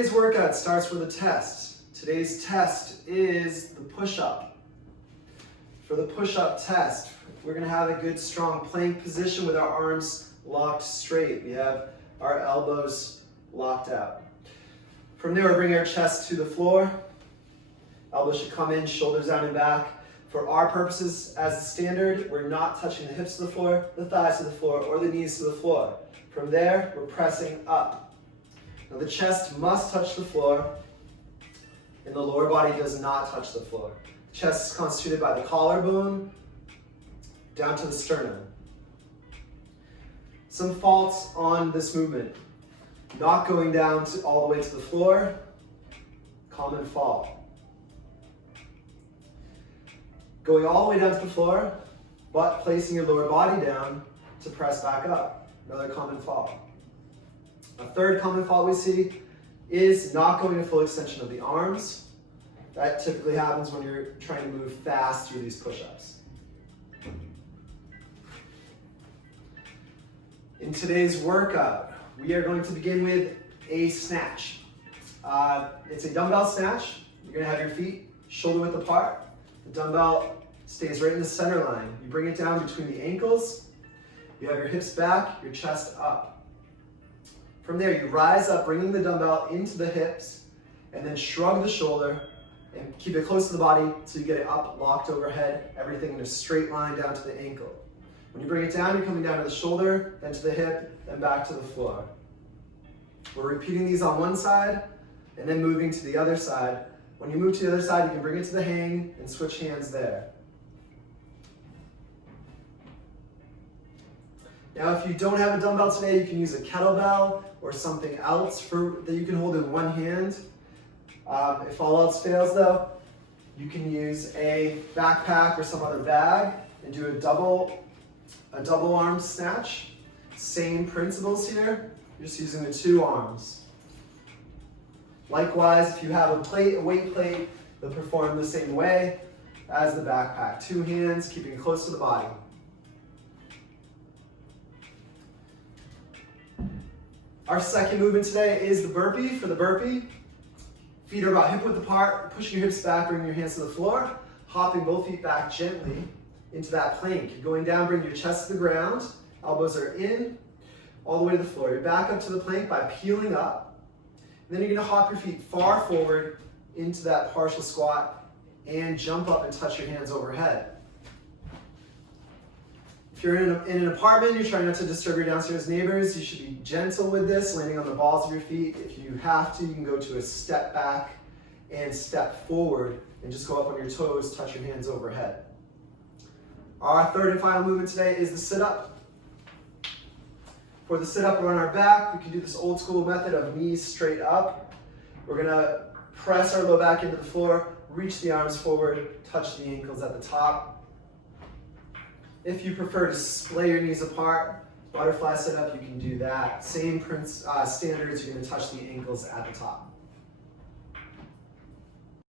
Today's workout starts with a test. Today's test is the push-up. For the push-up test, we're going to have a good strong plank position with our arms locked straight. We have our elbows locked out. From there, we'll bring our chest to the floor. Elbows should come in, shoulders down and back. For our purposes, as a standard, we're not touching the hips to the floor, the thighs to the floor, or the knees to the floor. From there, we're pressing up. Now the chest must touch the floor, and the lower body does not touch the floor. The chest is constituted by the collarbone down to the sternum. Some faults on this movement. Not going down all the way to the floor, common fault. Going all the way down to the floor, but placing your lower body down to press back up. Another common fault. A third common fault we see is not going to full extension of the arms. That typically happens when you're trying to move fast through these push-ups. In today's workout, we are going to begin with a snatch. It's a dumbbell snatch. You're going to have your feet shoulder width apart. The dumbbell stays right in the center line. You bring it down between the ankles. You have your hips back, your chest up. From there, you rise up, bringing the dumbbell into the hips, and then shrug the shoulder and keep it close to the body so you get it up, locked overhead, everything in a straight line down to the ankle. When you bring it down, you're coming down to the shoulder, then to the hip, then back to the floor. We're repeating these on one side, and then moving to the other side. When you move to the other side, you can bring it to the hang and switch hands there. Now, if you don't have a dumbbell today, you can use a kettlebell or something else that you can hold in one hand. If all else fails though, you can use a backpack or some other bag and do a double arm snatch. Same principles here, you're just using the two arms. Likewise, if you have a weight plate, they'll perform the same way as the backpack. Two hands, keeping it close to the body. Our second movement today is the burpee. For the burpee, feet are about hip width apart, pushing your hips back, bringing your hands to the floor, hopping both feet back gently into that plank. You're going down, bring your chest to the ground, elbows are in, all the way to the floor. You're back up to the plank by peeling up. And then you're gonna hop your feet far forward into that partial squat and jump up and touch your hands overhead. If you're in an apartment, you're trying not to disturb your downstairs neighbors, you should be gentle with this, landing on the balls of your feet. If you have to, you can go to a step back and step forward and just go up on your toes, touch your hands overhead. Our third and final movement today is the sit-up. For the sit-up, we're on our back. We can do this old school method of knees straight up. We're gonna press our low back into the floor, reach the arms forward, touch the ankles at the top. If you prefer to splay your knees apart, butterfly sit-up, you can do that. Same standards, you're gonna touch the ankles at the top.